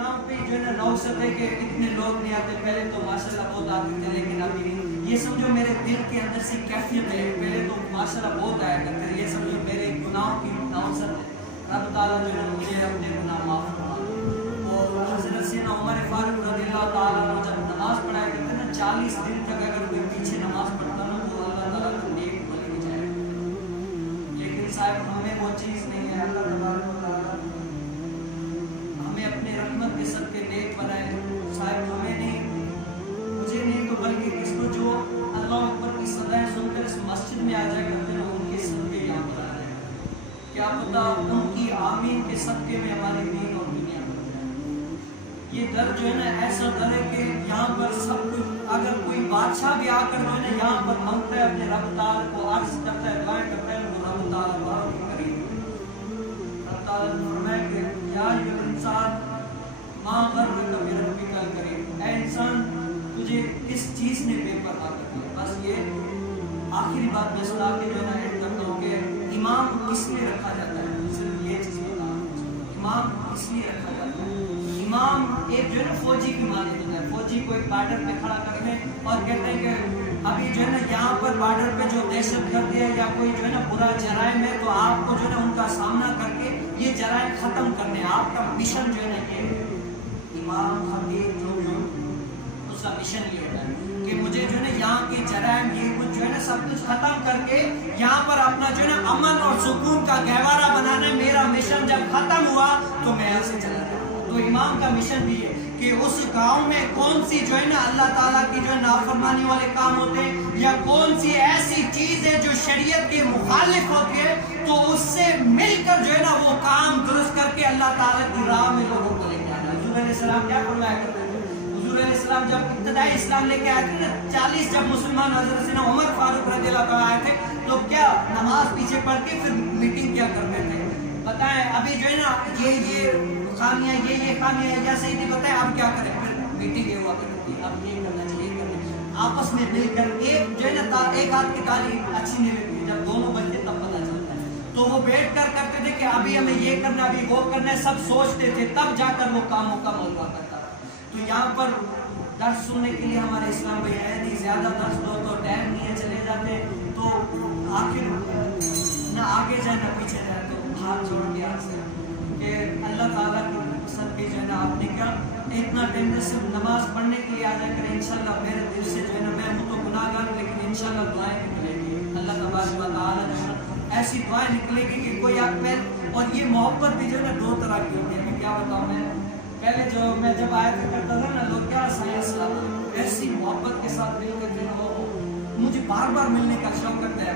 गुनाहों पे जो है ना नौसत है कि इतने लोग नहीं आते, पहले तो माशाल्लाह बहुत आते थे लेकिन अभी नहीं। ये समझो मेरे दिल के अंदर से कैफियत है, पहले तो माशाल्लाह बहुत आया करते थे। ये समझो मेरे गुनाहों की नौसत है। रब ताला जो है मुझे अपने गुनाह माफ फरमा। और हज़रत सैयदना उमर फारूक रज़ियल्लाहु ताला अन्हु जब नमाज पढ़ाया करते ना 40 दिन तक अगर कोई पीछे नमाज पढ़ता ना तो अल्लाह ताला को नेक बोल के जाएगा। लेकिन साहब हमें वो चीज़ नहीं है। अल्लाह तबारक व तआला हमें अपने रहमत के सदके नेक बनाए। साहब हमें नहीं, मुझे नहीं तो बल्कि किसको जो अल्लाह अकबर की सदाएं सुनकर इस मस्जिद में आ जाए करते ना उनके सदके यहाँ पर आ जाएगा। क्या पता उनकी आमीन के सदके में हमारी दीन और दुनिया बन जाए। ये दर जो है ना ऐसा दर है कि यहाँ पर सब कुछ, अगर कोई बादशाह भी आकर जो है ना यहाँ पर मांगता है अपने रब ताला को अर्ज करता है, दुआएं करता है, वो रब ताला बहुत ही करीब है। रब ताला फरमाए कि या ये इंसान माँ गर्र का बिरब्बिका करीब, ऐ इंसान तुझे इस चीज ने बेपरवाह कर दिया। बस ये आखिरी बात मैं सुना के जो है ना एंड करता हूँ कि इमाम किस लिए रखा जाता है। सिर्फ ये चीज बताऊँ, इमाम किस लिए रखा जाता है। इमाम एक जो है ना फौजी की माने जाता है। फौजी को एक बॉर्डर पे खड़ा करते हैं और कहते हैं कि अभी जो है ना यहाँ पर बॉर्डर पे जो दहशतगर्द है या कोई जो है ना बुरा जराइम है तो आपको जो है ना उनका सामना करके ये जराइम खत्म करने, आपका मिशन जो है ना ये इमाम खतीब जो उसका मिशन ये होता है कि मुझे जो है ना यहाँ के जराइम ये कुछ जो है ना सब कुछ खत्म करके यहाँ पर अपना जो है ना अमन और सुकून का गहवारा बनाना। मेरा मिशन जब खत्म हुआ तो मैं यहाँ से चला गया। तो इमाम का मिशन भी है कि उस गांव में कौन सी जो है ना अल्लाह ताला की जो है नाफरमानी वाले काम होते हैं या कौन सी ऐसी चीज है जो शरीयत के मुखालिफ होती है तो उससे मिलकर जो है ना वो काम दुरुस्त करके अल्लाह ताला की राह में लोगों को लेके आना। हुजूर अलैहिस्सलाम क्या फरमाया करते थे? हुजूर अलैहिस्सलाम जब इब्तिदाई इस्लाम लेके आए थे ना 40 जब मुसलमान हज़रत सैयदना उमर फारूक रज़ियल्लाहु ताला आए थे तो क्या नमाज पीछे पढ़ के फिर मीटिंग क्या करते थे। बताएं अभी जो है ना ये खामियां ये खामियां जैसे ही नहीं बताए अब क्या करें, फिर मीटिंग ये हुआ करती है, अब ये करना चाहिए करना आपस में मिलकर एक जो है ना एक हाथ की ताली अच्छी नहीं लगती, जब दोनों बनते तब पता चलता है। तो वो बैठ कर करते थे कि अभी हमें ये करना अभी वो करना है, सब सोचते थे तब जाकर वो काम मुकम्मल हुआ करता था। तो यहाँ पर दर्स सुनने के लिए हमारे इस्लाम में है नहीं, ज्यादा दर्स दो तो टाइम नहीं है, चले जाते तो आखिर ना आगे जाए ना पीछे जाए। तो हाथ जोड़ के आपसे कि अल्लाह ताला की सदके जो है ना आपने क्या इतना टाइम सिर्फ नमाज पढ़ने के लिए आ जाए करें। इंशाल्लाह मेरे दिल से जो है ना मैं हूँ तो गुनाहगार लेकिन इंशाल्लाह दुआएं निकलेगी। अल्लाह तबारक व तआला ऐसी दुआएं निकलेगी कि कोई आप में। और ये मोहब्बत भी जो है ना दो तरह की होती है। मैं क्या बताऊँ, मैं पहले जो मैं जब आया करता था ना लोग क्या साइंस ऐसी मोहब्बत के साथ मिलते थे ना, मुझे बार बार मिलने का शौक करता है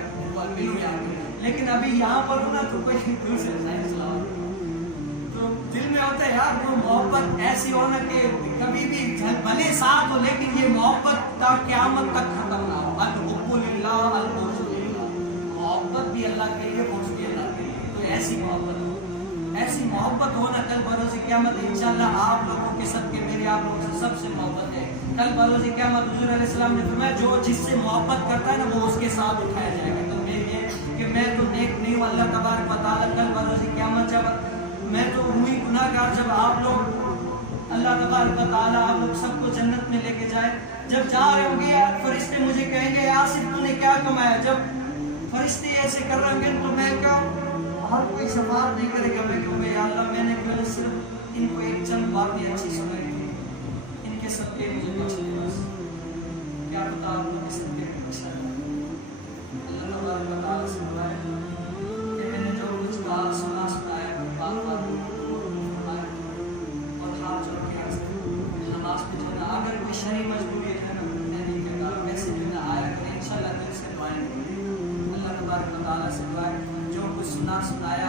मिलूँ यहाँ पे। लेकिन अभी यहाँ पर हूँ ना तो कोई दूसरे साइंस तो दिल में होता है यार वो मोहब्बत ऐसी हो ना कि कभी भी भले साथ हो लेकिन ये मोहब्बत क़यामत तक खत्म ना हो। मोहब्बत भी अल्लाह के लिए, बुग़्ज़ भी अल्लाह के लिए। तो ऐसी मोहब्बत हो ना कल बरोज़ क़यामत इंशाअल्लाह आप लोगों के सदके मेरी आप लोगों से सबसे मोहब्बत है। कल बरोज़ क़यामत हुज़ूर अलैहिस्सलाम ने फरमाया जो जिससे मोहब्बत करता है ना वो उसके साथ उठाया जाएगा। तो मैं ये कि मैं तो नेक नहीं हूँ, अल्लाह तबारक व तआला कल बरोज़ क़यामत जब मैं तो हुई गुनाहगार, जब आप लोग अल्लाह तबारक व तआला आप लोग सबको जन्नत में लेके जाए, जब जा रहे होंगे फरिश्ते मुझे कहेंगे आसिफ तूने क्या कमाया। जब फरिश्ते ऐसे कर रहे होंगे तो मैं क्या हर कोई शफाअत नहीं करेगा। मैं कहूँगा या अल्लाह मैंने पहले सिर्फ इनको एक चंद बातें अच्छी सुनाई थी, इनके सदके मुझे बचा दे बस। क्या पता आप लोग के सदके में बचा दे। अल्लाह तबारक व तआला से दुआ है कि मैंने जो कुछ कहा सुना सुनाया बात और हाथ जोड़ के नमाज पे जो ना अगर कोई शरई मजबूरी है ना मैं नहीं कहता वैसे जो ना आया करें इंशाअल्लाह दिल से दुआएं। अल्लाह तबारक व तआला से दुआ है जो कुछ सुना सुनाया